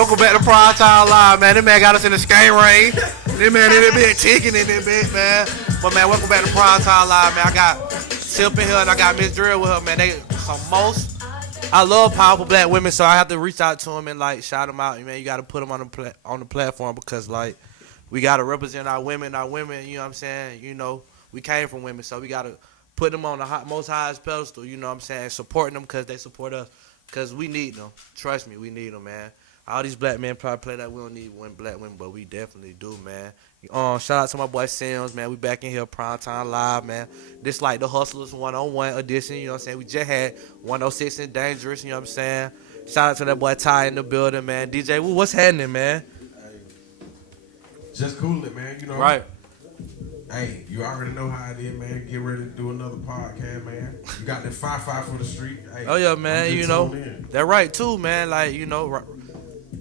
welcome back to Prime Time Live, man. This man got us in the skate ring. This man in that bit, chicken in that bit, man. But man, welcome back to Prime Time Live, man. I got Tip in here and I got Miss Drea with her, man. They some most. I love powerful black women, so I have to reach out to them and like shout them out. Man, you got to put them on the platform because like we got to represent our women. Our women, you know what I'm saying? You know, we came from women, so we got to put them on the most highest pedestal. You know what I'm saying? Supporting them because they support us. Because we need them. Trust me, we need them, man. All these black men probably play that we don't need one black women, but we definitely do, man. Shout out to my boy Sims, man. We back in here, Prime Time Live, man. This like the Hustlers 101 edition, you know what I'm saying? We just had 106 and Dangerous, you know what I'm saying? Shout out to that boy Ty in the building, man. DJ, what's happening, man? Hey, just cool it, man, you know. Right. Hey, you already know how it is, man. Get ready to do another podcast, man. You got that 5-5 for the street. Hey, oh, yeah, man, you know. In. That right, too, man. Like, you know,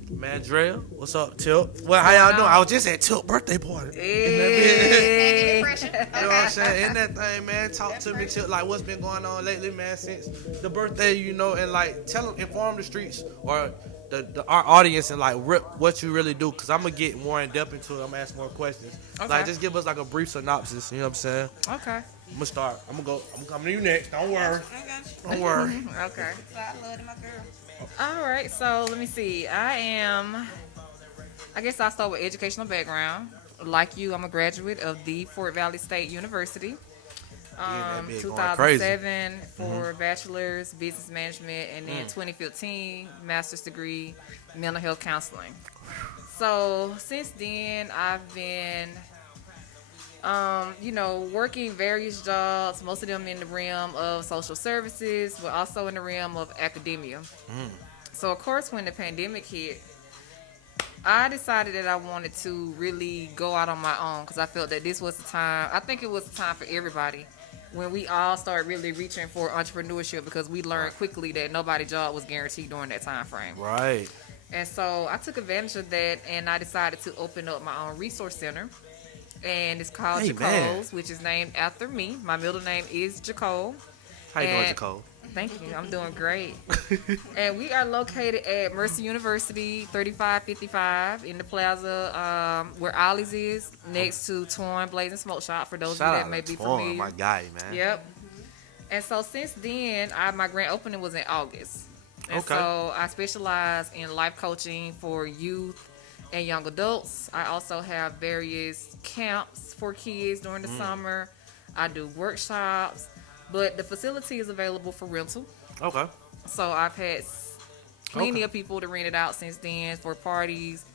man, Drea, what's up, Tip? Well, how y'all doing? I was just at Tip's birthday party. Hey. You know what I'm saying? In that thing, man, talk to me, Tip, like, what's been going on lately, man, since the birthday, you know, and, like, inform the streets or our audience and, like, what you really do, because I'm going to get more in-depth into it. I'm going to ask more questions. Okay. Like, just give us, like, a brief synopsis, you know what I'm saying? Okay. I'm going to start. I'm coming to you next. Don't worry. I got you. Don't worry. Okay. So I love my girl. All right. So let me see. I guess I'll start with educational background. Like you, I'm a graduate of the Fort Valley State University. That big going 2007 for bachelor's business management, and then 2015 master's degree mental health counseling. So since then, I've been, working various jobs, most of them in the realm of social services, but also in the realm of academia. So of course, when the pandemic hit, I decided that I wanted to really go out on my own because I felt that this was the time. I think it was the time for everybody when we all started really reaching for entrepreneurship because we learned quickly that nobody's job was guaranteed during that time frame. Right. And so I took advantage of that and I decided to open up my own resource center. And it's called Jacole's, which is named after me. My middle name is Jacole. How you doing, Jacole? Thank you. I'm doing great. And we are located at Mercer University, 3555 in the plaza where Ollie's is, next to Torn Blazing Smoke Shop, for those of you that may be familiar. My guy, man. Yep. And so since then, my grand opening was in August. And Okay. so I specialize in life coaching for youth and young adults. I also have various camps for kids during the summer. I do workshops. But the facility is available for rental. Okay. So I've had plenty of people to rent it out since then for parties,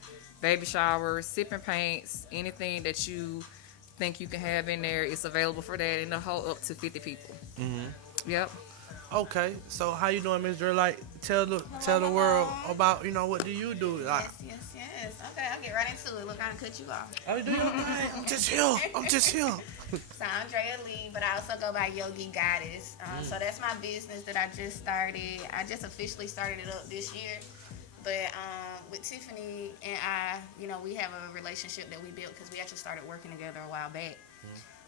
baby showers, sipping paints, anything that you think you can have in there. It's available for that, and it'll hold up to 50 people. Yep. Okay. So how you doing, Miss Drea? Like, tell the world about, what do you do? Like, Yes. Okay, I'll get right into it. Look, I done cut you off. oh, you do your thing. I'm just here. So I'm Drea Leigh, but I also go by yogagoddess. So that's my business that I just started. I just officially started it up this year. But with Tiffany and I, we have a relationship that we built because we actually started working together a while back.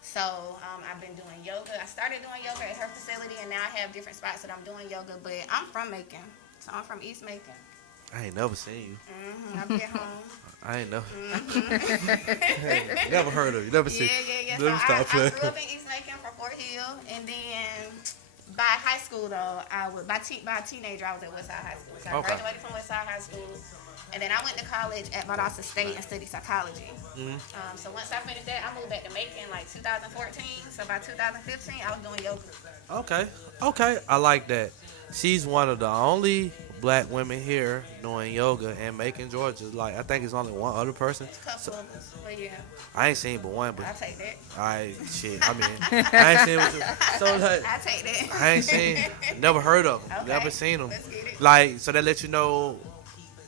So I've been doing yoga. I started doing yoga at her facility, and now I have different spots that I'm doing yoga. But I'm from Macon. So I'm from East Macon. I ain't never seen you. I'll be at home. I ain't never. Never heard of you. Never seen. Yeah. Let me So I stop playing. grew up in East Macon from Fort Hill, and then by high school though, by teenager I was at Westside High School. So I graduated from Westside High School, and then I went to college at Valdosta State and studied psychology. So once I finished that, I moved back to Macon like 2014. So by 2015, I was doing yoga. Okay. I like that. She's one of the only black women here doing yoga in Macon, Georgia. Like, I think it's only one other person. A couple of us, but yeah. I ain't seen but one, but I'll take that. I ain't seen what you. So like, I'll take that. I ain't seen, never heard of them, Okay, never seen them. let's get it. Like, so that lets you know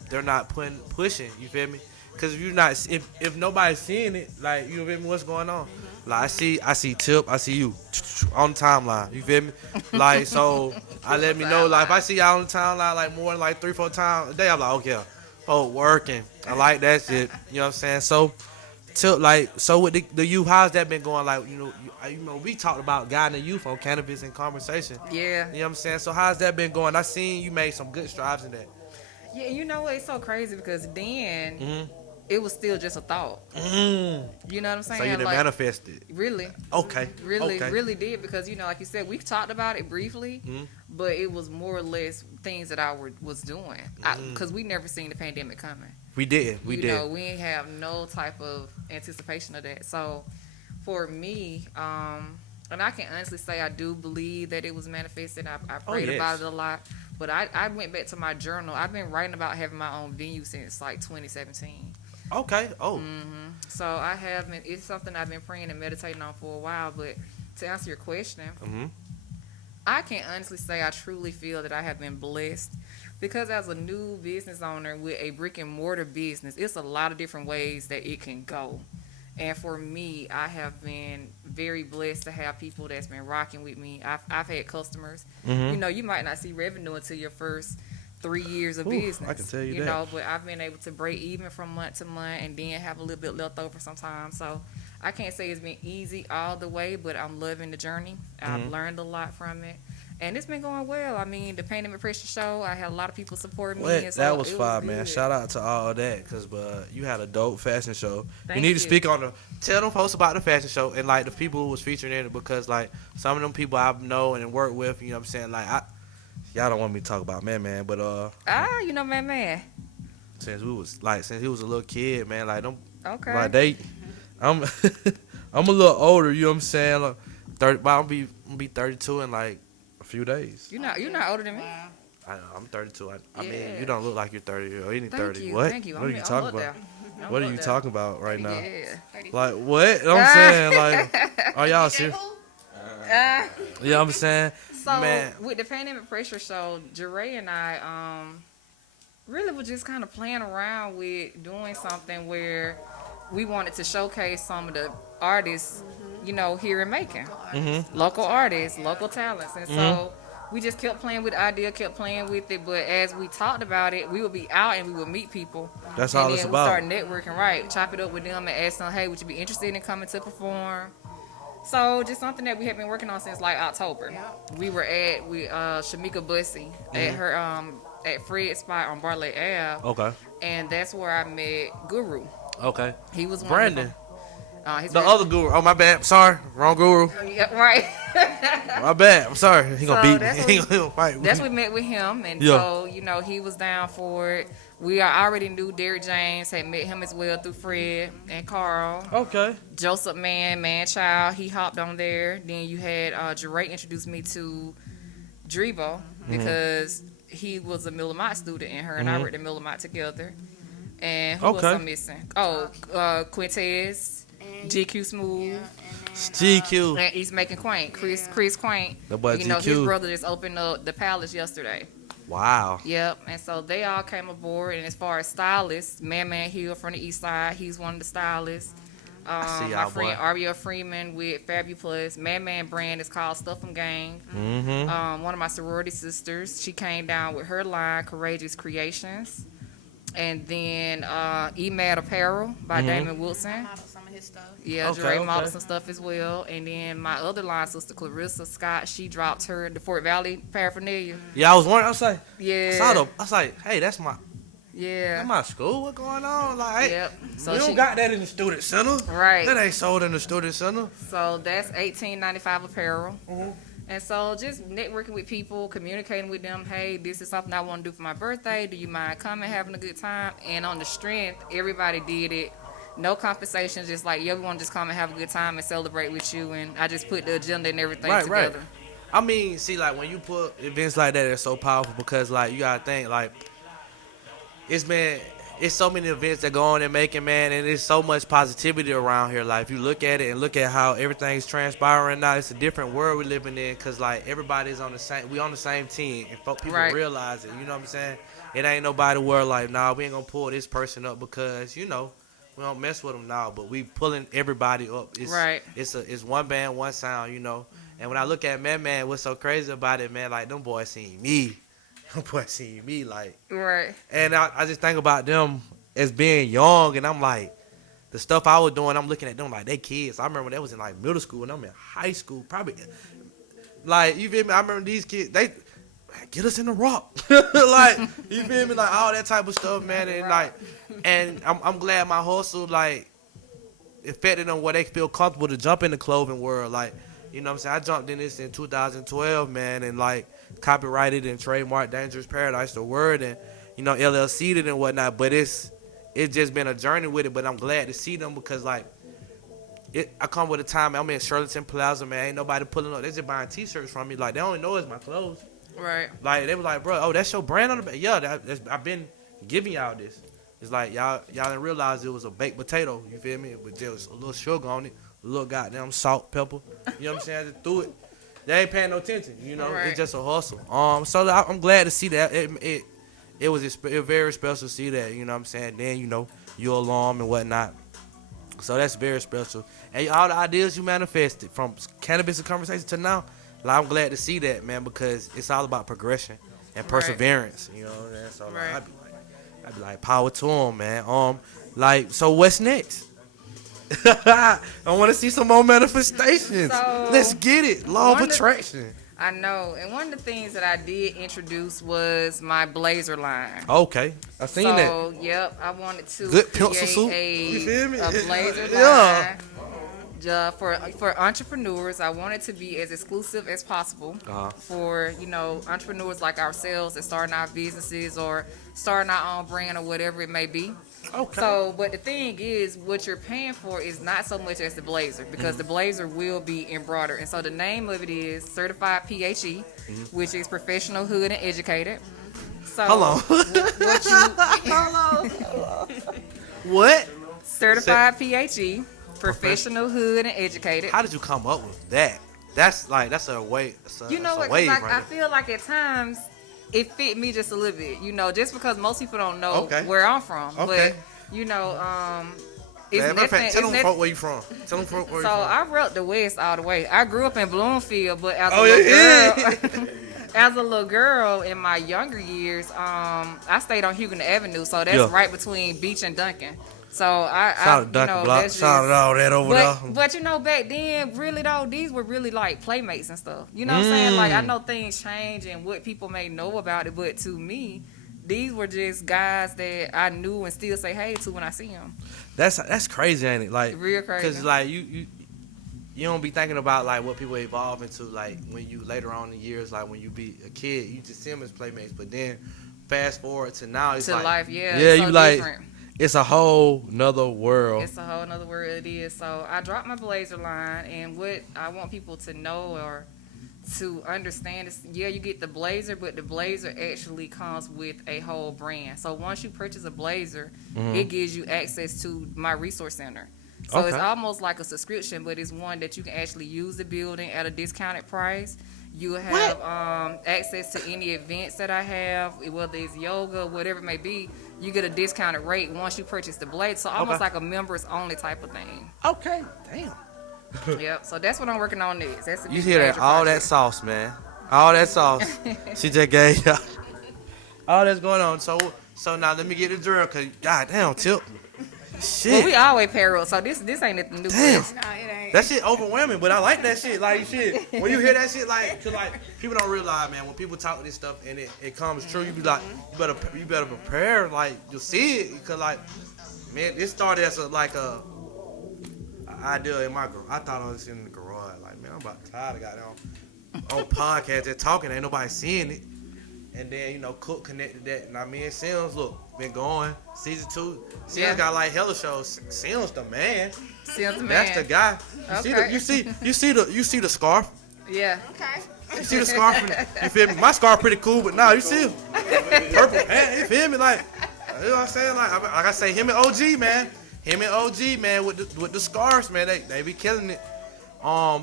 they're not pushing. You feel me? Because if nobody's seeing it, like, you feel me? What's going on? Like, I see Tip, I see you on the timeline. You feel me? Like, so I let me know. Like, if I see y'all on the timeline like more than like 3-4 times a day, I'm like, okay, working. I like that shit. You know what I'm saying? So, Tip, like, so with the youth, how's that been going? Like, we talked about guiding the youth on cannabis and conversation. Yeah. You know what I'm saying? So how's that been going? I seen you made some good strides in that. Yeah, you know what? It's so crazy because then Mm-hmm. it was still just a thought. Mm. You know what I'm saying? So you done Like, manifested. really, Okay. really, Okay. really did because like you said, we talked about it briefly, Mhm. but it was more or less things that I was doing because we never seen the pandemic coming. We did. We you did. know, we ain't have no type of anticipation of that. So for me, and I can honestly say I do believe that it was manifested. I prayed yes. about it a lot. But I went back to my journal. I've been writing about having my own venue since like 2017. Okay. Oh. So I have been, it's something I've been praying and meditating on for a while. But to answer your question, Mm-hmm. I can honestly say I truly feel that I have been blessed because as a new business owner with a brick and mortar business, it's a lot of different ways that it can go. And for me, I have been very blessed to have people that's been rocking with me. I've had customers. Mhm. You know, you might not see revenue until your first 3 years of Ooh, business. I can tell you that. know, but I've been able to break even from month to month and then have a little bit left over sometimes. So I can't say it's been easy all the way, but I'm loving the journey. I've learned a lot from it. And it's been going well. I mean, the Pandemic Pressure Show, I had a lot of people supporting me. Well, And so that was it fire, man. good. Shout out to all that, cause you had a dope fashion show. Thank you need you. to speak on tell them folks about the fashion show and like the people who was featured in it, because like some of them people I know and work with, you know what I'm saying? Like y'all don't want me to talk about man, but You know, man. since he was a little kid, man, like them Okay. like I'm I'm a little older, you know what I'm saying? Like 30, but I'm be 32 in like a few days. You're not older than me. Wow. I'm 32. I mean, Yeah. you don't look like you're 30 or any Thank 30. you. What? Thank you. What are you talking about? What are you talking about right now? Yeah. Like what? I'm saying like, are y'all serious? Who? You know what I'm saying? So Man. with the Pandemic Pressure Show, Drea and I really were just kind of playing around with doing something where we wanted to showcase some of the artists, you know, here in Macon. Local artists, local talents. And so we just kept playing with the idea, kept playing with it. But as we talked about it, we would be out and we would meet people. That's and all then it's we about. start networking, right? Chop it up with them and ask them, hey, would you be interested in coming to perform? So just something that we have been working on since like October. Yep. We were at Shamika Bussy at her at Fred's spot on Bartlett Ave, Okay. and that's where I met Guru. Okay. He was one Brandon. Of them. He's The very- other guru. Oh my bad. Sorry. Wrong guru. Yeah, right. My bad. I'm sorry. He gonna So beat that's me. He what- gonna fight me. That's what we met with him, and Yeah. so you know he was down for it. We already knew Derrick James, had met him as well through Fred and Carl. Okay. Joseph Manchild, he hopped on there. Then you had Jeray introduced me to Drebo because he was a Miller Mott student and her and I worked at Miller Mott together. And who was Okay. I missing? Oh, Quintez, And GQ Smooth, yeah, and It's then, GQ. and East Macon Quaint, Chris Quaint. That boy You know, his GQ. brother just opened up the Palace yesterday. Wow. Yep, and so they all came aboard. And as far as stylists, Man Hill from the East Side, he's one of the stylists. see My y'all, friend boy. Ariel Freeman with Fabulous. Man brand is called Stuff 'em Gang. Mm-hmm. One of my sorority sisters, she came down with her line, Courageous Creations. And then E-Mad Apparel by Damon I Wilson. modeled some of his stuff. Yeah, Okay, Dre okay. modeled some stuff as well. And then my other line sister, Clarissa Scott, she dropped her the Fort Valley paraphernalia. Yeah, I was wondering. I was like, Yeah. I was like, hey, that's my Yeah. school. What going on? Like, hey, Yep. So we don't she- got that in the student center. Right. That ain't sold in the student center. So that's $18.95 apparel. And so just networking with people, communicating with them, hey, this is something I want to do for my birthday. Do you mind coming, having a good time? And on the strength, everybody did it. No compensation, just like, yeah, we want to just come and have a good time and celebrate with you. And I just put the agenda and everything Right, together. right. I mean, see, like when you put events like that, it's so powerful because, like, you gotta think, like, it's so many events that go on in Macon, man, and there's so much positivity around here. Like, if you look at it and look at how everything's transpiring now, it's a different world we're living in because, like, everybody's on the same team, and people Right. realize it. You know what I'm saying? It ain't nobody where like, nah, we ain't gonna pull this person up because we don't mess with them now, but we pulling everybody up. It's, Right. It's one band, one sound, And when I look at Man, what's so crazy about it, man? Like them boys seen me. Them boys seen me, like. Right. And I just think about them as being young, and I'm like, the stuff I was doing, I'm looking at them like they kids. I remember when they was in like middle school, and I'm in high school, probably. Like, you feel me? I remember these kids, man, get us in the rock. Like, you feel me? Like, all that type of stuff, man. And, like, and I'm glad my hustle, like, affected them where they feel comfortable to jump in the clothing world. Like, you know what I'm saying? I jumped in this in 2012, man, and, like, copyrighted and trademarked DangerousParadise, the word, and, you know, LLC'd it and whatnot. But it's just been a journey with it. But I'm glad to see them because, like, I come with a time, I'm in Shirlington Plaza, man. Ain't nobody pulling up. They just buying T-shirts from me. Like, they only know it's my clothes. Right. Like, they was like, bro, oh, that's your brand on the back? Yeah, I've been giving y'all this. It's like, y'all didn't realize it was a baked potato, you feel me? But there was a little sugar on it, a little goddamn salt, pepper. You know what I'm saying? I just threw it. They ain't paying no attention, you know? Right. It's just a hustle. So I'm glad to see that. It was very special to see that, you know what I'm saying? Then, you know, your alarm and whatnot. So that's very special. And all the ideas you manifested from cannabis and conversation to now, like, I'm glad to see that, man, because it's all about progression and perseverance. You know what I'm saying? So like, I'd be like, power to them, man. Like, so what's next? I want to see some more manifestations. So, let's get it. Law of attraction. I know. And one of the things that I did introduce was my blazer line. Okay. I seen that. So, yep, I wanted to Good pencil suit. create You feel me? a blazer line. Yeah. For entrepreneurs. I want it to be as exclusive as possible for, you know, entrepreneurs like ourselves that starting our businesses or starting our own brand or whatever it may be. Okay. So, but the thing is, what you're paying for is not so much as the blazer, because the blazer will be embroidered. And so the name of it is Certified PHE, which is Professional, Hood, and Educated. So Hold on. What? Certified PHE, Professional, Hood, and Educated. How did you come up with that? That's a way. You know what? 'Cause like, I feel like at times it fit me just a little bit. You know, just because most people don't know where I'm from, but you know, tell them folk where you from. Tell them folk where you so from. I rep the West all the way. I grew up in Bloomfield, but as a little girl, as a little girl in my younger years, I stayed on Huguenot Avenue, so that's right between Beach and Duncan. So I you know, that's just, all that over there. But you know, back then, really though, these were really like playmates and stuff. You know what I'm saying? Like, I know things change and what people may know about it, but to me, these were just guys that I knew and still say hey to when I see them. That's crazy, ain't it? Like, real crazy. Because like you don't be thinking about like what people evolve into, like when you later on in years, like when you be a kid, you just see them as playmates. But then fast forward to now, it's to like life, yeah, you so like. different. It's a whole nother world. It's a whole nother world, it is. So I dropped my blazer line, and what I want people to know or to understand is, yeah, you get the blazer, but the blazer actually comes with a whole brand. So once you purchase a blazer, it gives you access to my resource center. So it's almost like a subscription, but it's one that you can actually use the building at a discounted price. You have access to any events that I have, whether it's yoga, whatever it may be. You get a discounted rate once you purchase the blazer. So almost like a members only type of thing. Okay, damn. Yep. So that's what I'm working on next. That's a You hear that? All that sauce, man. All that sauce. She just gave y'all. All that's going on. So now let me get the drill, cause goddamn, Tip. Shit. Well, we always pair up, so this ain't nothing new. Damn. For us. No, it ain't. That shit overwhelming, but I like that shit. Like, shit, when you hear that shit, like, cause like people don't realize, man, when people talk this stuff and it comes true, you be like, you better prepare, like, you'll see it, cause like, man, it started as a idea in my garage. I thought I was in the garage, like, man, I'm about tired of goddamn on podcast that talking, ain't nobody seeing it, and then you know, Cook connected that, and I mean, Sims, look, been going season 2. Sims got like hella shows. Sims the man. Sims the man. That's the guy. You see the scarf. Yeah. Okay. You see the scarf? You feel me? My scarf pretty cool, but nah, you see him. Purple man, you feel me? Like, you know what I'm saying? Like I say, him and OG, man. Him and OG, man, with the scarves, man. They be killing it.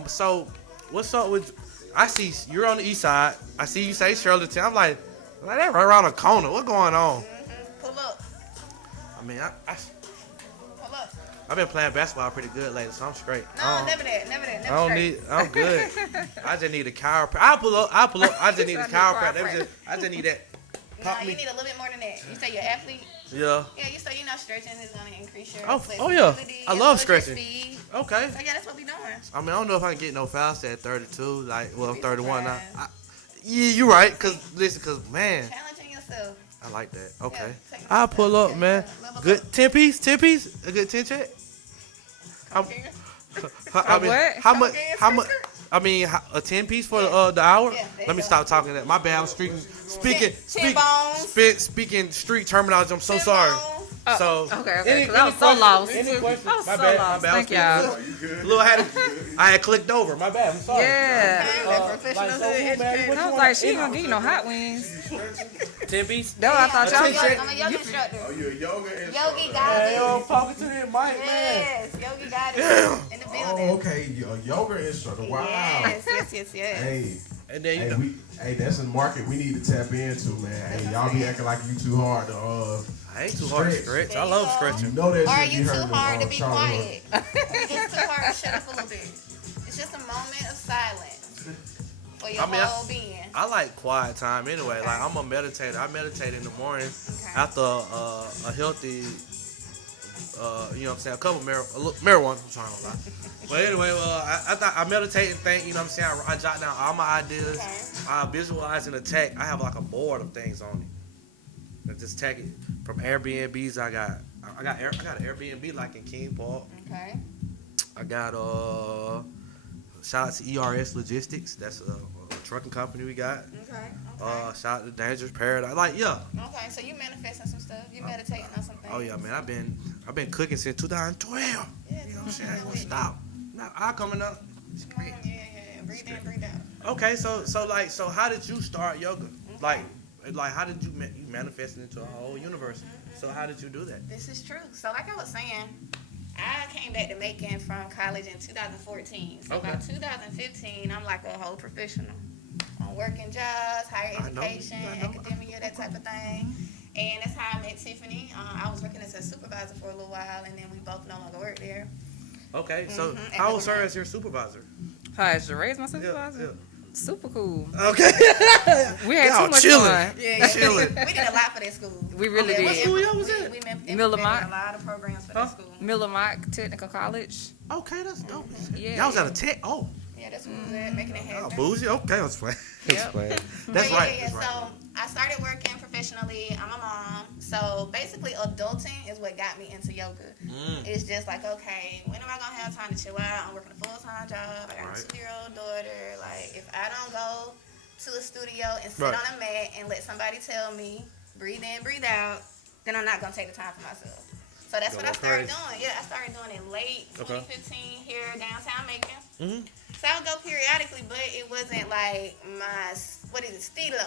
So what's up with? I see you're on the east side. I see you say Shirlington. I'm like that right around the corner. What going on? Pull up. I mean, Pull up. I've been playing basketball pretty good lately, so I'm straight. No, never that. Never I don't straight. need. I'm good. I just need a chiropractor. I'll pull up. I just need a chiropractor. I just need that. No, you need a little bit more than that. You say you're an athlete? Yeah. Yeah, you say stretching is going to increase your Oh yeah. I love stretching. Speed. Okay. So yeah, that's what we doing. I mean, I don't know if I can get no faster at 32. Like, well, I'm 35 now. Yeah, you right. Cause listen, man, Challenging yourself. I like that. Okay, Yeah, take I'll pull up, man. level Good up. 10 piece, a good 10 check. Come here. I mean, what? how much? Okay, How much? skirt. I mean, a 10 piece for the hour. Yeah, there Let me you stop go. talking that. My bad. I'm speaking bones. speaking street terminology. I'm so Ten sorry. bones. So Okay. 'Cause I was so lost. Any questions? I was My so bad. lost. My bad. Thank I y'all. was speaking I had clicked over. My bad. I'm sorry. Yeah. Okay, that professional so who, man, educator. what I was like, she ain't gonna give you no hot wings. 10 piece. That's what I thought y'all Attention. was. I'm a yoga instructor. Oh, you a yoga instructor? Yogi Hey, goddess. yo, I'm talking to him, Mike, man. Yes, yogi goddess in the building. Oh, okay. You a yoga instructor. Wow. Yes. Hey, And then you know, that's a market we need to tap into, man. Hey, y'all be acting like you too hard to I ain't too hard to stretch. I love You stretching. know that Or are shit you be too hurting hard to be Charlotte quiet? You just too hard to shut up a little bit. It's just a moment of silence for your I mean, whole being. I like quiet time anyway. Okay. Like I'm a meditator. I meditate in the morning Okay. after a healthy, you know what I'm saying, a couple marijuana. I'm trying to lie. But anyway, I thought I meditate and think. You know what I'm saying. I jot down all my ideas. Okay. I visualize and attack. I have like a board of things on it. I just tag it from Airbnbs. I got an Airbnb like in King Park. Okay. I got shout out to ERS Logistics. That's a trucking company we got. Okay. Shout out to Dangerous Paradise. Like, yeah. Okay. So you manifesting some stuff. You meditating on some things. Oh yeah, man. I've been cooking since 2012. Yeah. You know what I'm saying? I ain't gonna stop. Now I coming up. It's great. Yeah. Breathe in, breathe out. Okay, so how did you start yoga? Like how did you manifest it into a whole universe? So how did you do that? This is true. So like I was saying, I came back to Macon from college in 2014. So Okay. by 2015, I'm like a whole professional. I'm working jobs, higher I know. education, I know. academia, that type of thing. And that's how I met Tiffany. I was working as a supervisor for a little while, and then we both no longer work there. Okay, so Mhm. how was her as your supervisor? Hi, is Jeray's my supervisor? Super cool. Okay. We had Y'all too much chilling. fun. Yeah, Chilling. we did a lot for that school. We really Yeah, did. What school y'all was at? We Miller implemented Mott. a lot of programs for Huh? that school. Miller Mott Technical College. Okay, that's dope. Yeah, Y'all was yeah. at a tech. Oh, Yeah, that's what we was at, making it oh, happen. bougie. Okay, that's fine. Yep. That's But right. Yeah. That's right. So I started working professionally. I'm a mom. So basically, adulting is what got me into yoga. It's just like, okay, when am I gonna have time to chill out? I'm working a full-time job. I got Right. a 2-year-old daughter. Like, if I don't go to a studio and sit Right. on a mat and let somebody tell me breathe in, breathe out, then I'm not gonna take the time for myself. So that's Go what I go started crazy. doing. Yeah, I started doing it late Okay. 2015 here downtown Macon. Mhm. So I would go periodically, but it wasn't like my, stilo.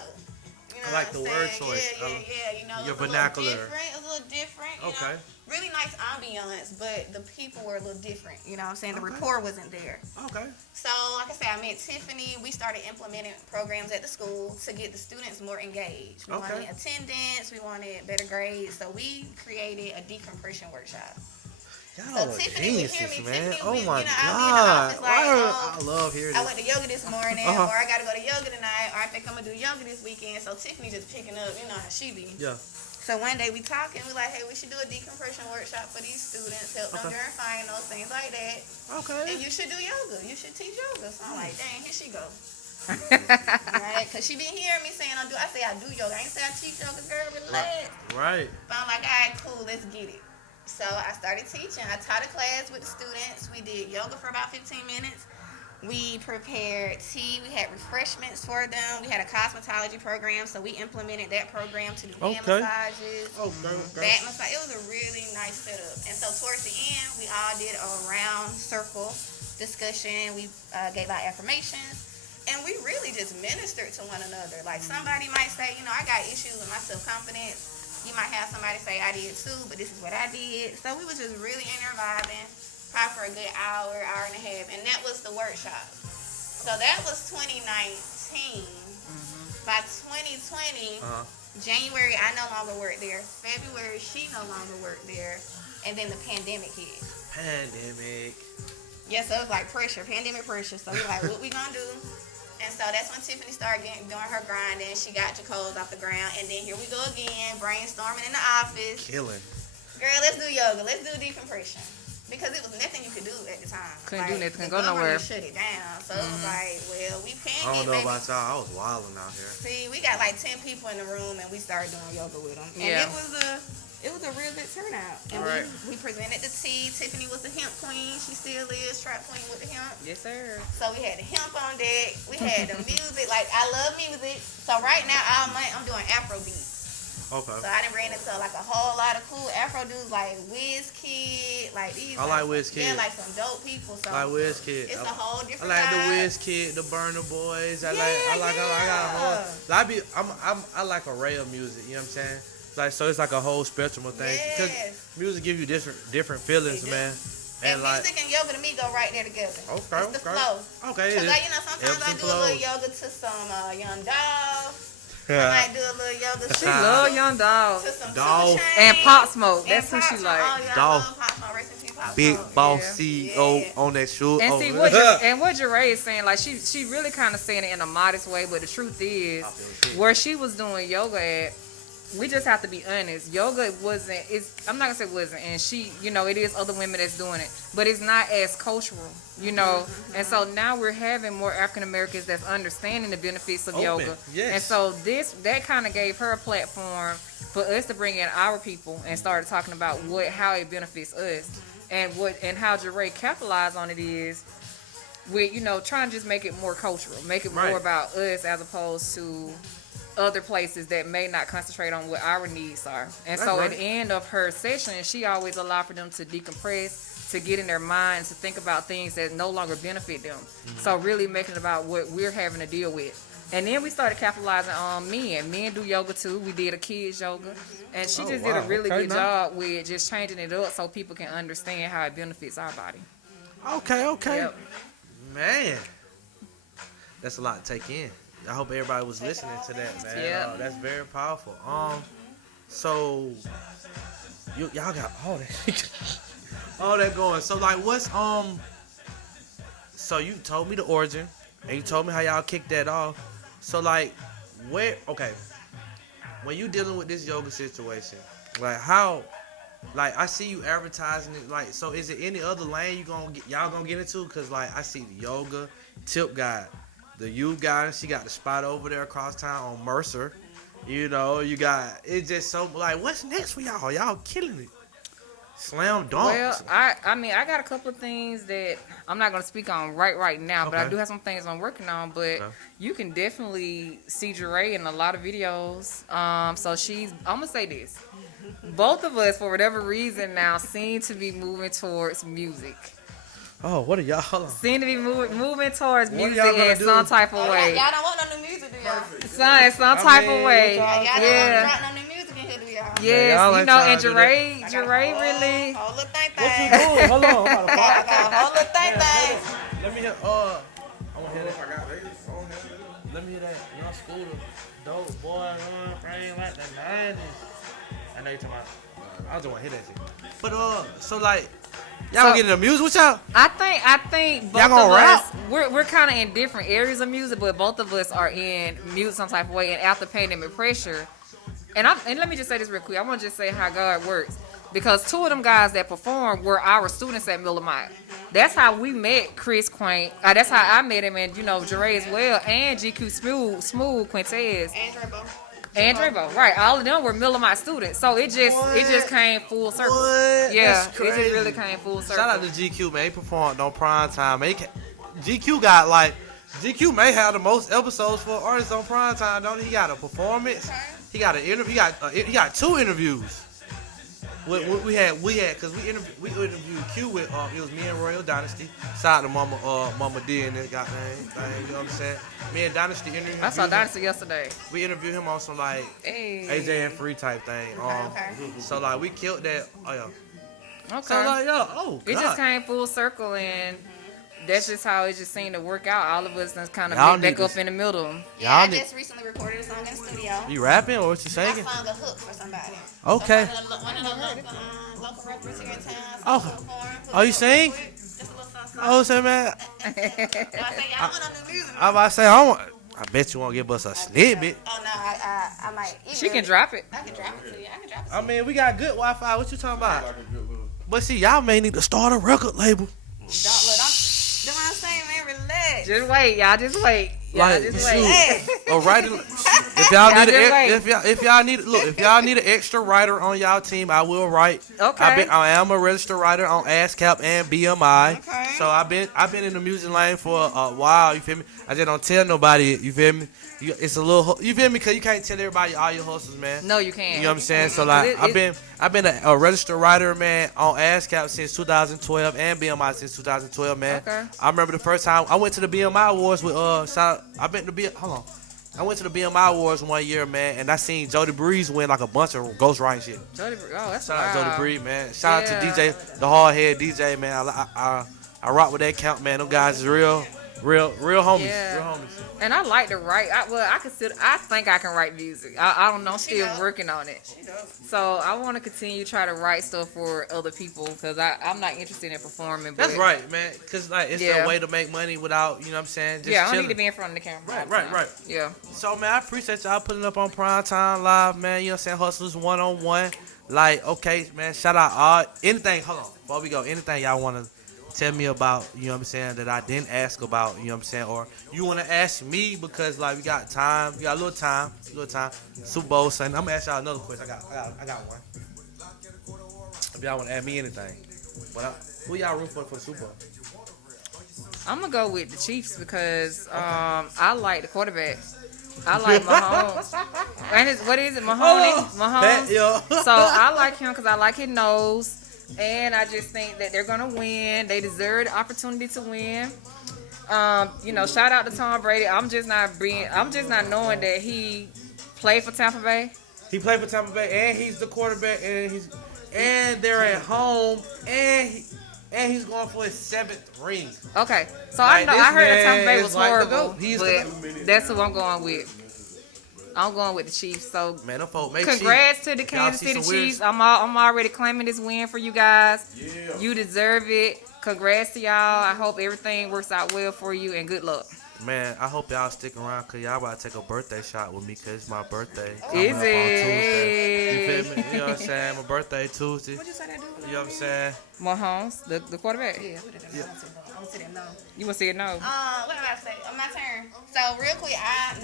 You know I like what I'm the word saying? choice. Yeah. You know, Your it was vernacular. A little different. You Okay. know? Really nice ambiance, but the people were a little different. You know what I'm saying? The Okay. rapport wasn't there. Okay. So, like I said, I met Tiffany. We started implementing programs at the school to get the students more engaged. We Okay. wanted attendance. We wanted better grades. So we created a decompression workshop. Y'all So are Tiffany would hear geniuses, me. man. Tiffany Oh would, my I'd be in the God. office like, I love hearing I this. went to yoga this morning, Uh-huh. or I got to go to yoga tonight, or I think I'm going to do yoga this weekend. So Tiffany just picking up, you know how she be. Yeah. So one day we talking, we like, hey, we should do a decompression workshop for these students, help them Okay. during finals, things like that. Okay. And you should do yoga. You should teach yoga. So I'm like, dang, here she go. Right? Because she been hearing me saying I say I do yoga. I ain't say I teach yoga, girl, relax. Right. But I'm like, all right, cool, let's get it. So I started teaching. I taught a class with the students. We did yoga for about 15 minutes. We prepared tea. We had refreshments for them. We had a cosmetology program, so we implemented that program to do hand Okay. massages, Okay. back massage. It was a really nice setup. And so towards the end, we all did a round circle discussion. We gave out affirmations. And we really just ministered to one another. Like somebody might say, you know, I got issues with my self-confidence. You might have somebody say, I did too, but this is what I did. So we was just really in there vibing, probably for a good hour and a half. And that was the workshop. So that was 2019. By 2020, January, I no longer worked there. February, she no longer worked there. And then the pandemic hit. Pandemic. Yeah, so it was like pressure, pandemic pressure. So we like, what we gonna do? And so that's when Tiffany started doing her grinding. She got Jacole's off the ground. And then here we go again, brainstorming in the office. Killing. Girl, let's do yoga. Let's do decompression. because it was nothing you could do at the time. Couldn't do nothing, couldn't the go nowhere. government shut it down. So it was like, well, we I can't don't get know maybe. about y'all. I was wilding out here. See, we got like 10 people in the room, and we started doing yoga with them. And Yeah. it was a real good turnout. And Right. we presented the tea. Tiffany was the hemp queen. She still is trap queen with the hemp. Yes, sir. So we had the hemp on deck. We had the music. Like, I love music. So right now, all month, I'm doing Afro beats. Okay. So I done ran into like a whole lot of cool Afro dudes like Wizkid, like these. I like Wizkid. Yeah, like some dope people. So I like Wizkid. it's a whole I different like the vibe. Wizkid, the Burner Boys. I like a array of music. You know what I'm saying? Like, so it's like a whole spectrum of things. Because Yes. music give you different feelings, It do. man. And like, music and yoga to me go right there together. Okay, It's the okay. flow. Okay, Cause it like, is. you know, sometimes I Ebbs do and a little flows. yoga to some Young Dolph. I Yeah. might do a little yoga She to love Young Dog. some Dolph. 2 And Chainz. Pop Smoke. And That's who Pop she Smoke. like. Oh, yeah, I Dolph. love Pop Smoke. Rest in peace, Pop Big Smoke. boss Yeah. CEO Yeah. on that shoe. And Oh, see what Jeray is saying, like she really kind of saying it in a modest way, but the truth is, where she was doing yoga at, we just have to be honest. Yoga wasn't. I'm not gonna say it wasn't, and she, you know, it is other women that's doing it, but it's not as cultural, you know. And so now we're having more African Americans that's understanding the benefits of Open, yoga, yes. and so that kind of gave her a platform for us to bring in our people and started talking about how it benefits us, and how Jeray capitalized on it is with, you know, trying to just make it more cultural, make it Right. more about us as opposed to other places that may not concentrate on what our needs are. And That's so right. at the end of her session, she always allowed for them to decompress, to get in their minds, to think about things that no longer benefit them. Mm-hmm. So really making it about what we're having to deal with. And then we started capitalizing on men. Men do yoga too. We did a kids yoga. And she Oh, just did a wow. really Okay, good now. job with just changing it up so people can understand how it benefits our body. Okay. Yep. Man, that's a lot to take in. I hope everybody was listening to that, man. Yeah. That's very powerful. So y'all got all that, all that going. So like, what's So you told me the origin, and you told me how y'all kicked that off. So like, where? Okay, when you dealing with this yoga situation, like how? Like, I see you advertising it. Like, so is it any other lane y'all gonna get into? Cause like I see the yoga tip guide, the you guy. She got the spot over there across town on Mercer. You know, you got it's just so like, what's next for y'all? Y'all killing it. Slam dunk. Well, I mean, I got a couple of things that I'm not going to speak on right now, but I Okay. do have some things I'm working on. But Okay. you can definitely see Jeray in a lot of videos. So I'm going to say this. Both of us, for whatever reason now, seem to be moving towards music. Oh, what are y'all? Hold on. Seem to be moving towards What are music y'all gonna in do? some type of Oh, way. y'all don't want no new music, do y'all? In some type of way. Y'all don't want to Yeah. drop no new music in here, do y'all? Yes, y'all you ain't know, trying and to do that. Jeray really. Whole little thing. What you doing? Hold on. I'm about to I got a whole little thing. Let me hear. I want to hear that. Let me hear that. Young Scooter, dope boy, frame like the 90s. I know you're talking about. I just want to hear that shit. But so like, y'all gonna get into music with y'all? I think both Y'all gonna of rap? us we're kind of in different areas of music, but both of us are in music some type of way. And after pandemic pressure, and let me just say this real quick. I want to just say how God works, because two of them guys that performed were our students at Miller Mott. That's how we met Chris Quaint. That's how I met him, and you know Jeray as well, and GQ Smooth Quintez. And Drebo, right? All of them were Miller Mott students, so it just came full circle. What? Yeah, That's it crazy. just really came full circle. Shout out to GQ, man. He performed on prime time. Man. GQ got like, GQ may have the most episodes for artists on prime time, don't he? He got a performance. He got an interview. He got 2 interviews. We had because we interviewed Q with it was me and Royal Dynasty. Shout out to Mama D and this goddamn thing. You know what I'm saying? Me and Dynasty interviewed. I saw Dynasty yesterday. We interviewed him on some like Hey. AJ and Free type thing. So like we killed that. Oh yeah. Okay. So like yo, It God. just came full circle, and that's just how it just seemed to work out. All of us done kind of Y'all met back need up this. in the middle. Yeah, I need- just recently recorded a song in the studio. You rapping or what you I singing? sung a hook for somebody. Okay. So one of the local rappers here in town. Oh. So perform, Oh, you sing? Just a little something. Oh, say man. So I say, y'all want no new music? I'm about to say I bet you won't give us a snippet. Oh no, I might. She can drop it. I can drop it to you. I can drop it. I mean, we got good Wi-Fi. What you talking about? But see, y'all may need to start a record label. Don't what I'm saying, man. Relax. Just wait, y'all. Just wait. Y'all just wait. A writer. If y'all need an extra writer on y'all team, I will write. Okay. I am a registered writer on ASCAP and BMI. Okay. So I've been in the music lane for a while. You feel me? I just don't tell nobody. You feel me? It's a little. You feel me? Because you can't tell everybody all your hustles, man. No, you can't. You know what I'm saying? So like, I've been a registered writer, man, on ASCAP since 2012 and BMI since 2012, man. Okay. I remember the first time I went to the BMI Awards with I went to the BMI Awards one year, man, and I seen Jody Breeze win like a bunch of ghostwriting shit. That's Shout out wild. Jody Breeze, man. Shout out to DJ, the hard head DJ, man. I rock with that count, man. Them guys is real homies. Yeah. Real homies. And I like to write. I think I can write music. I don't know. I'm still working on it. So I want to continue to try to write stuff for other people because I'm not interested in performing. But That's right, man. Because like it's a way to make money without, you know what I'm saying? Just I don't chilling. need to be in front of the camera. Right. Yeah. So, man, I appreciate y'all putting up on Prime Time Live, man. You know what I'm saying? Hustlers one-on-one. Like, okay, man, shout out anything. Hold on. Before we go, anything y'all want to tell me about, you know what I'm saying, that I didn't ask about, you know what I'm saying? Or you want to ask me because, like, we got time. We got a little time. Super Bowl Sunday. I'm going to ask y'all another question. I got one. If y'all want to ask me anything. But who y'all root for the Super Bowl? I'm going to go with the Chiefs because I like the quarterback. I like Mahomes. And what is it? Mahomes? Yo. So I like him because I like his nose. And I just think that they're going to win. They deserve the opportunity to win. Shout out to Tom Brady. I'm just not knowing that he played for Tampa Bay. He played for Tampa Bay, and he's the quarterback, and they're at home, and he's going for his 7th ring. Okay, so Like, I heard that Tampa Bay man was is like the horrible, GOAT. He's but that's who I'm going with. I'm going with the Chiefs. So Man, them folk make congrats to the Y'all Kansas see City some weird- Chiefs. I'm already claiming this win for you guys. Yeah. You deserve it. Congrats to y'all. I hope everything works out well for you and good luck. Man, I hope y'all stick around because y'all about to take a birthday shot with me because it's my birthday. Is coming up on Tuesday. You it? feel me? You know what I'm saying? My birthday Tuesday. What'd you say that dude? You know what I'm saying? Mahomes, the quarterback. Yeah, what did I say? I want to say that no. You want to see it? No. What am I say? My turn. So real quick,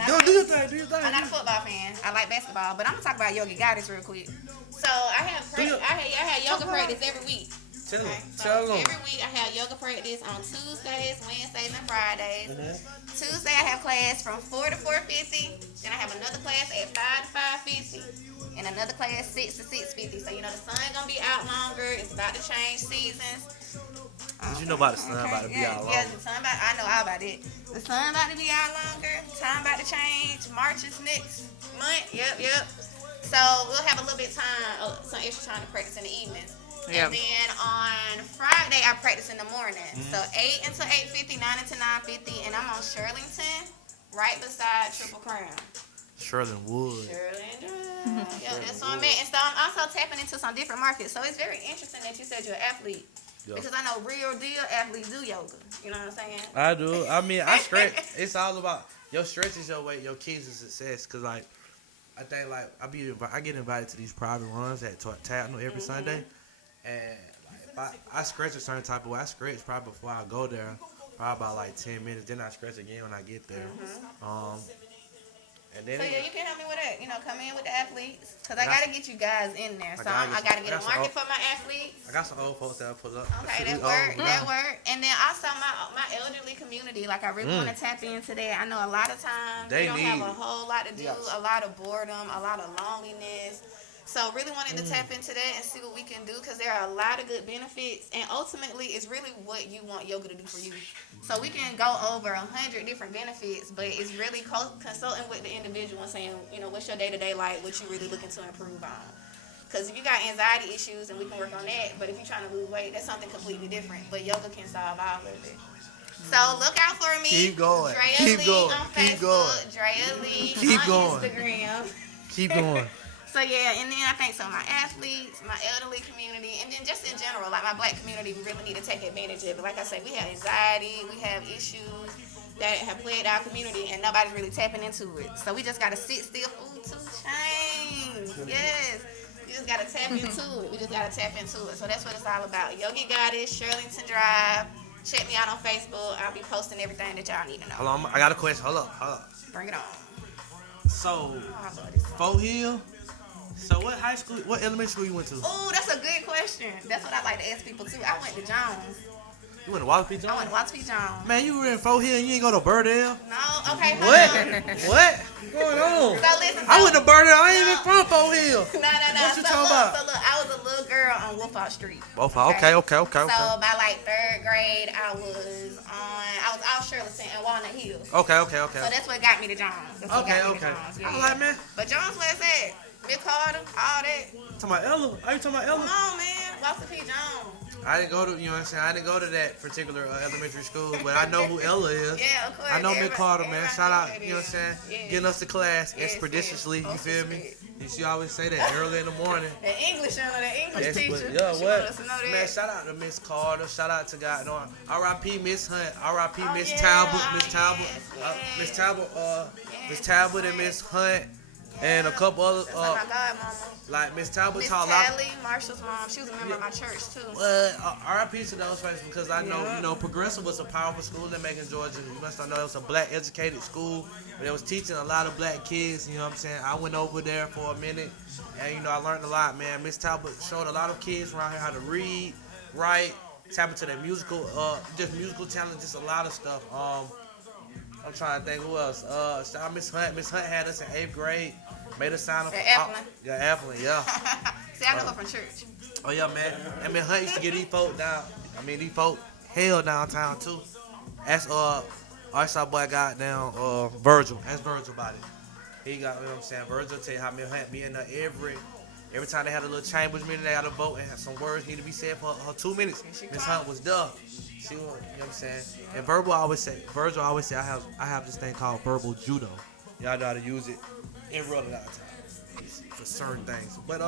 Do your thing. I'm not a football fan. I like basketball, but I'm gonna talk about yoga goddess real quick. So I had yoga practice every week. Tell Okay, them. so Tell them. every week I have yoga practice on Tuesdays, Wednesdays, and Fridays. Tuesday I have class from 4 to 4:50. Then I have another class at 5 to 5:50, and another class 6 to 6:50. So the sun gonna be out longer. It's about to change seasons. Did you know about the sun about to be out Yeah, long? the sun I know all about it. The sun about to be out longer. Time about to change. March is next month. Yep. So we'll have a little bit of time, some extra time to practice in the evenings. Yep. And then on Friday I practice in the morning. So 8 until 8:50, 9 until 9:50, and I'm on Shirlington, right beside Triple Crown. Sherlin Wood. Shirlington. Yeah, that's what I'm at. And so I'm also tapping into some different markets. So it's very interesting that you said you're an athlete. Yeah. Because I know real deal athletes do yoga. You know what I'm saying? I do. I mean, I stretch. It's all about your stretch is your way, your keys to success. Cause like, I think like I get invited to these private runs at Tatno every Sunday, and like if I scratch a certain type of way, I scratch probably before I go there, probably about like 10 minutes. Then I scratch again when I get there. And then So yeah, you can help me with that. Come in with the athletes, cause I gotta get you guys in there. So I gotta get a market for my athletes. I got some old folks that I pull up. Okay, that work. And then also my elderly community, like I really want to tap into that. I know a lot of times They don't need have a whole lot to do, a lot of boredom, a lot of loneliness. So really wanted to tap into that and see what we can do, because there are a lot of good benefits, and ultimately it's really what you want yoga to do for you. So we can go over 100 different benefits, but it's really consulting with the individual and saying, what's your day-to-day like, what you really looking to improve on. Because if you got anxiety issues, and we can work on that, but if you're trying to lose weight, that's something completely different. But yoga can solve all of it. So look out for me. Keep going. Drea Keep Leigh going. on Keep Facebook, going. Drea Leigh Keep on going. Instagram. Keep going. So yeah, and then I think my athletes, my elderly community, and then just in general, like my black community, we really need to take advantage of it. Like I said, we have anxiety, we have issues that have plagued our community, and nobody's really tapping into it. So we just gotta sit still. Ooh, 2 Chainz. Yes. You just gotta tap into it. We just gotta tap into it. So that's what it's all about. Yogi Goddess, Shirlington Drive. Check me out on Facebook. I'll be posting everything that y'all need to know. Hold on, I got a question. Hold up. Bring it on. So, Oh, I love this song. Faux Hill. So what high school, what elementary school you went to? Oh, that's a good question. That's what I like to ask people too. I went to Jones. You went to Wallace I went to Watts Jones. Man, you were in Faux Hill and you ain't go to Burdale? No, okay. What? hold on. What? What's going on? So listen. I went to Burdale. I ain't even from Faux Hill. No. What you so talking look, about? So look, I was a little girl on Wolfhard Street. Okay. So by like 3rd grade, I was out Shirlington and Walnut Hills. Okay. So that's what got me to Jones. That's what got me to Jones. I like, man. But Jones, where's that? Miss Carter, all that. Talking about Ella? Are you talking about Come Ella? on, man. Walter P. Jones. I didn't go to, you know what I'm saying? I didn't go to that particular elementary school, but I know who Ella is. Yeah, of course. I know Miss Carter, man. Everybody Shout knows out, who you know what I'm saying? that is. Yeah. Getting us to class Yes, expeditiously, yes. you feel me? Respect. And she always say that early in the morning. The English Yes, teacher. but yeah, She what? want us to know that. Man, shout out to Miss Carter. Shout out to God. No, R.I.P. Miss Hunt. R.I.P. Oh, Miss yeah. Talbot. Miss Talbot. Yes. Miss Talbot. Miss Talbot and Miss Hunt. And a Yeah. couple other, That's like my godmama. like Miss Talbot Miss taught a lot. Tally, Marshall's mom. She was a member of my church too. R.I.P. to those folks because I know, you know, Progressive was a powerful school in Macon, Georgia. You must know it was a black educated school, but it was teaching a lot of black kids. You know what I'm saying? I went over there for a minute, and you know, I learned a lot, man. Miss Talbot showed a lot of kids around here how to read, write, tap into their musical, just musical talent, just a lot of stuff. I'm trying to think who else. Shout out Miss Hunt. Miss Hunt had us in 8th grade. Made us sign up. At Appleton. Appleton, yeah. See, I know her from church. Oh yeah, man. And Miss Hunt used to get these folk down. These folk hell downtown too. That's our side boy got down Virgil. That's Virgil about it. He got, you know what I'm saying? Virgil tell you how Miss Hunt be in there every time they had a little chambers meeting, they had a vote and some words need to be said for her 2 minutes. Miss Hunt was done. She was, you know what I'm saying? And Virgil always say, I have this thing called verbal judo. Y'all know how to use it in real life for certain things. But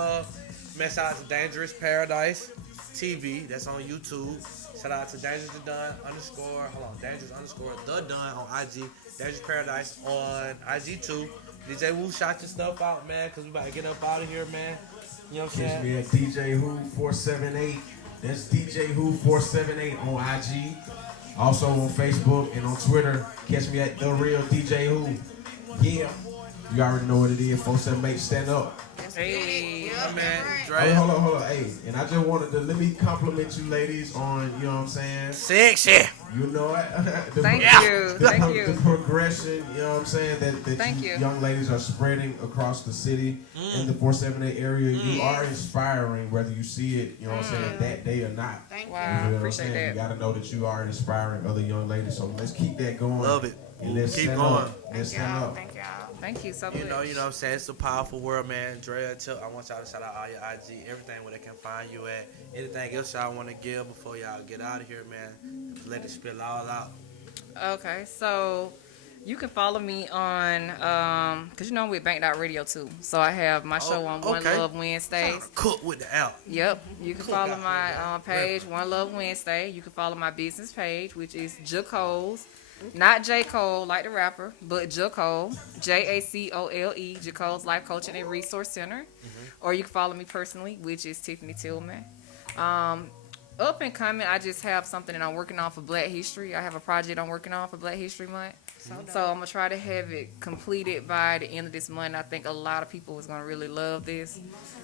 man, shout out to Dangerous Paradise TV. That's on YouTube. Shout out to Dangerous the Done Dangerous the Done on IG. Dangerous Paradise on IG too. DJ Woo, shout your stuff out, man, because we about to get up out of here, man. You know what I'm Catch saying? me at DJ Who 478. That's DJ Who 478 on IG. Also on Facebook and on Twitter. Catch me at The Real DJ Who. Yeah. You already know what it is. 478, stand up. Hey, Yep, man. right. Drea. Hold on. Hey, and I just wanted to let me compliment you ladies on, you know what I'm saying? Sexy. You know it. Thank you. The progression, you know what I'm saying, that Thank you you. young ladies are spreading across the city in the 478 area. You are inspiring, whether you see it, you know what I'm saying, that day or not. Thank Wow. You you. know what I'm Appreciate saying? that. You gotta know that you are inspiring other young ladies. So let's keep that going. Love it. And let's Keep stand going. up. Let's stand up. Thank y'all. Thank you so much. You know what I'm saying? It's a powerful world, man. Drea, I want y'all to shout out all your IG, everything where they can find you at. Anything else y'all want to give before y'all get out of here, man? Let it spill all out. Okay, so you can follow me on, because you know I'm with Bank.Radio too. So I have my show on One okay. Love Wednesdays. Cook with the app. Yep, you can Cook follow out my there, page, One Love Wednesday. You can follow my business page, which is Jacole's. Not J. Cole, like the rapper, but Jacole, Jacole, Jacole's Life Coaching and Resource Center. Or you can follow me personally, which is Tiffany Tillman. Up and coming, I just have something that I'm working on for Black History. I have a project I'm working on for Black History Month. So I'm going to try to have it completed by the end of this month. I think a lot of people is going to really love this.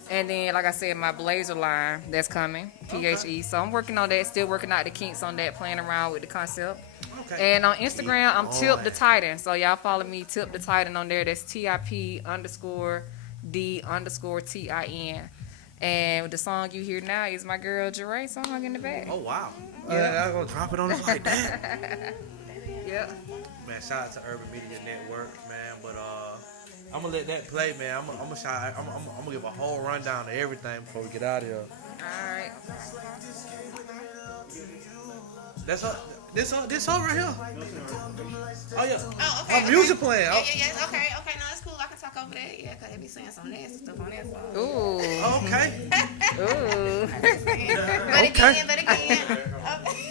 And then, like I said, my blazer line that's coming, PHE. So I'm working on that, still working out the kinks on that, playing around with the concept. Okay. And on Instagram, I'm Tip the Titan. So y'all follow me, Tip the Titan on there. That's TIP_D_TIN. And the song you hear now is my girl Jeray song in the back. Oh, wow. Yeah. I'm going to drop it on us like that. Yep. Man, shout out to Urban Media Network, man. But I'm going to let that play, man. I'm going to give a whole rundown of everything before we get out of here. All right. This song right here. Oh, yeah. Oh, okay. Music playing. Yeah. Okay. No, it's cool. I can talk over that. Yeah, because they be saying some nasty stuff on that song. Ooh. Okay. Ooh. But again.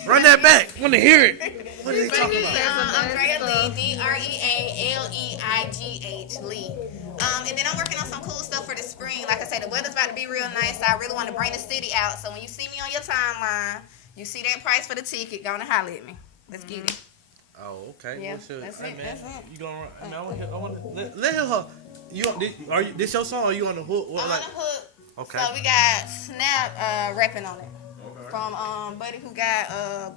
Run that back. Want to hear it. What are they talking about? I'm Drea Leigh, Drea Leigh, Leigh. And then I'm working on some cool stuff for the spring. Like I said, the weather's about to be real nice. So I really want to bring the city out. So when you see me on your timeline, you see that price for the ticket, go on and holler at me. Let's get it. Oh, okay. Yeah, What's your, that's hey, it, man, that's it. You gonna? I mean, I want to let her. Are you? This your song? Or are you on the hook? What, I'm like? on the hook. Okay. So we got Snap rapping on it. From Buddy who got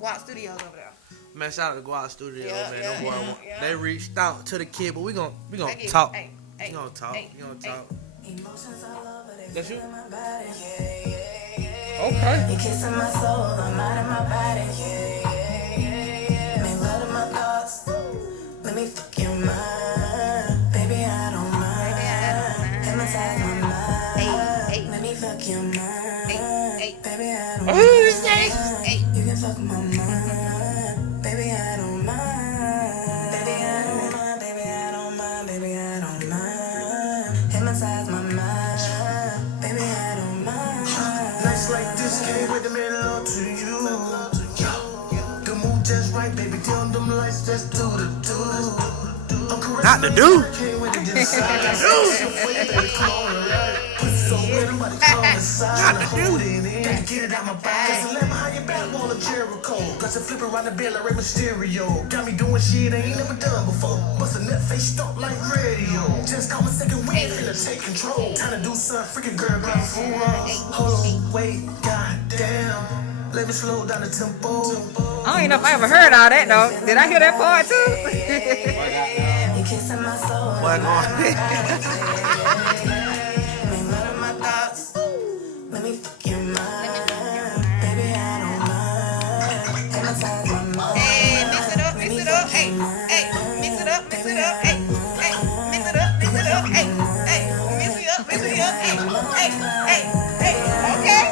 Guap Studios over there. Man, shout out to Guap Studio, Yeah, man. yeah, Them boy, yeah. They reached out to the kid, but we gonna Hey, talk. hey, We gonna talk. hey, We gonna hey. talk. Emotions all over, they That's you? fill my body, yeah, yeah, yeah. Okay. You're kissing my soul, I'm out of my body, yeah, yeah, yeah, yeah. Make love to my thoughts, let me fuck your mind. Baby, I don't mind. Hypnotize my mind. Hey, Let me fuck your mind. hey. Baby, I don't Oh, mind. Hey. You can fuck my mind. Baby, I don't mind. Baby, I don't mind. Baby, I don't mind. Baby, I don't mind. Hypnotize my mind. Baby, I don't mind. Nights like this can't wait to make love to you. The mood just right, baby. Dim them lights, just do the do. Not the do. Can't wait to decide. Baby, come on, put some in, I'm about to come inside. Hold it in, get it out my body. Cause 11 how you back wall of Jericho. Got to flip around the bed like Rey Mysterio. Got me doing shit I ain't never done before. Bust a nut face stop like radio. Just call my second wind, finna take control. Time to do something, freaking girl, grab a fool. Hold on, wait, goddamn. Let me slow down the tempo. I don't even know if I ever heard all that though. Did I hear that part too? You're kissing my soul. Boy, go on. Make love to my thoughts. Let me fuck your mind. Baby, I don't mind. Hypnotize my mind. Hey, mix it up, hey, hey, mix it up, hey, hey, mix it up, hey, hey, mix it up, hey, okay.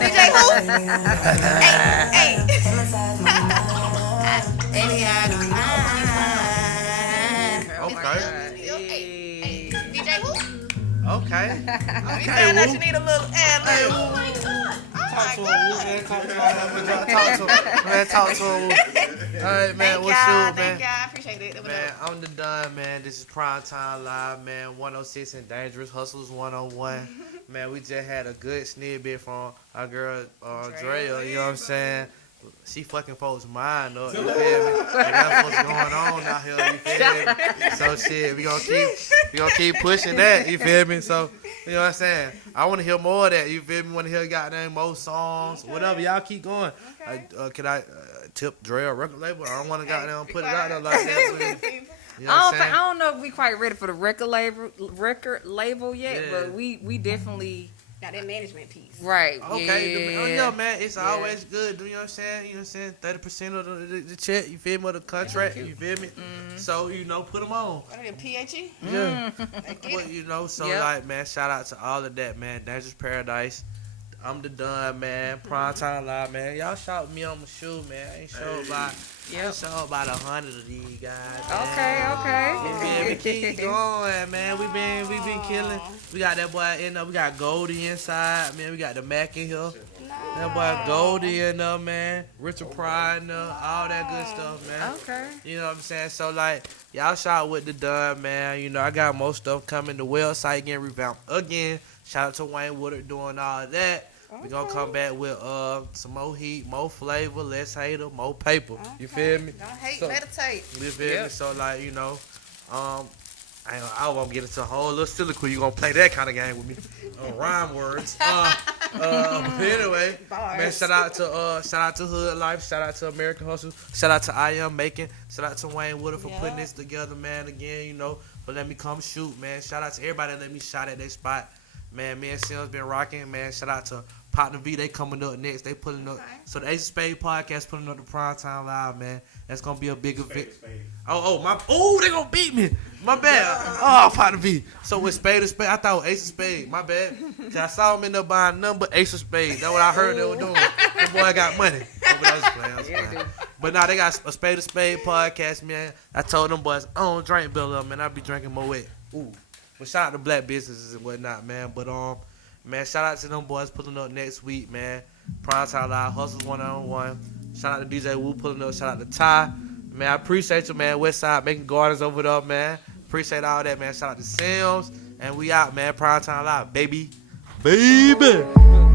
DJ who? Hey. Hypnotize my mind. Baby, I don't mind. Okay. Hey, DJ who? Okay. You Okay. found out Woo. you need a little ad lib. Oh my God. Talk to him. All right, man. Thank What's y'all, up, man? thank y'all. I appreciate it. Man, I'm the Don, man. This is Prime Time Live, man. 106 and Dangerous Hustles 101. Man, we just had a good snippet from our girl Drea, you know what I'm saying? She fucking folks' mind up, you feel me? And that's what's going on out here, you feel me? So shit, we gonna keep pushing that, you feel me? So, you know what I'm saying? I wanna hear more of that, you feel me? Wanna hear goddamn more songs, whatever, y'all keep going. Can I tip Drea a record label? I don't wanna goddamn put it out there like that. You know what I'm I saying? don't know if we quite ready for the record label yet, Yeah. but we definitely Got that management piece. right. Okay, Yeah. man, it's always good. You know what I'm saying? You know what I'm saying? 30% of the check, you feel me, of the contract, you feel me? So, you know, put them on. What are they, PHE? Yeah. Get Well, it. you know, so Yep. like, man, shout out to all of that, man. Dangerous Paradise. I'm the Don, man. Prime Time Live, man. Y'all shout me on my shoe, man. I ain't sure about, about 100 of these guys. Man. Okay. You feel me? Keep going, man. We been killing. We got that boy in there. We got Goldie inside, man. We got the Mac in here. That boy Goldie in there, man. Richard Pryor in there. All that good stuff, man. Okay. You know what I'm saying? So, like, y'all shout with the Dun, man. You know, I got more stuff coming. The website getting revamped again. Shout out to Wayne Woodard doing all that. We gonna come back with some more heat, more flavor, less hater, more paper. You feel me? Don't hate, So- meditate. You feel me? So like, you know, I won't get into a whole little silicone. You gonna play that kind of game with me? Rhyme words. But anyway, man, shout out to Hood Life, shout out to American Hustle, shout out to I Am Making, shout out to Wayne Woodard for putting this together, man. Again, you know, for letting me come shoot, man. Shout out to everybody that let me shot at their spot. Man, me and Sims been rocking, man. Shout out to Partner V, they coming up next. They pulling up. So the Ace of Spades podcast pulling up the Prime Time Live, man. That's gonna be a big event. They gonna beat me. My bad. Oh, Partner V. So with Spade of Spade, I thought Ace of Spade. My bad. 'Cause I saw him in there buying number Ace of Spade. That's what I heard they were doing. The boy got money. Oh, but I was playing. But now they got a Spade of Spade podcast, man. I told them boys, I don't drink Bill, man. I be drinking Moet. Ooh. But shout out to black businesses and whatnot, man. But man, shout out to them boys pulling up next week, man. Prime Time Live, Hustles 101. Shout out to DJ Wu pulling up. Shout out to Ty. Man, I appreciate you, man. Westside making gardens over there, man. Appreciate all that, man. Shout out to Sims. And we out, man. Prime Time Live, baby. Baby.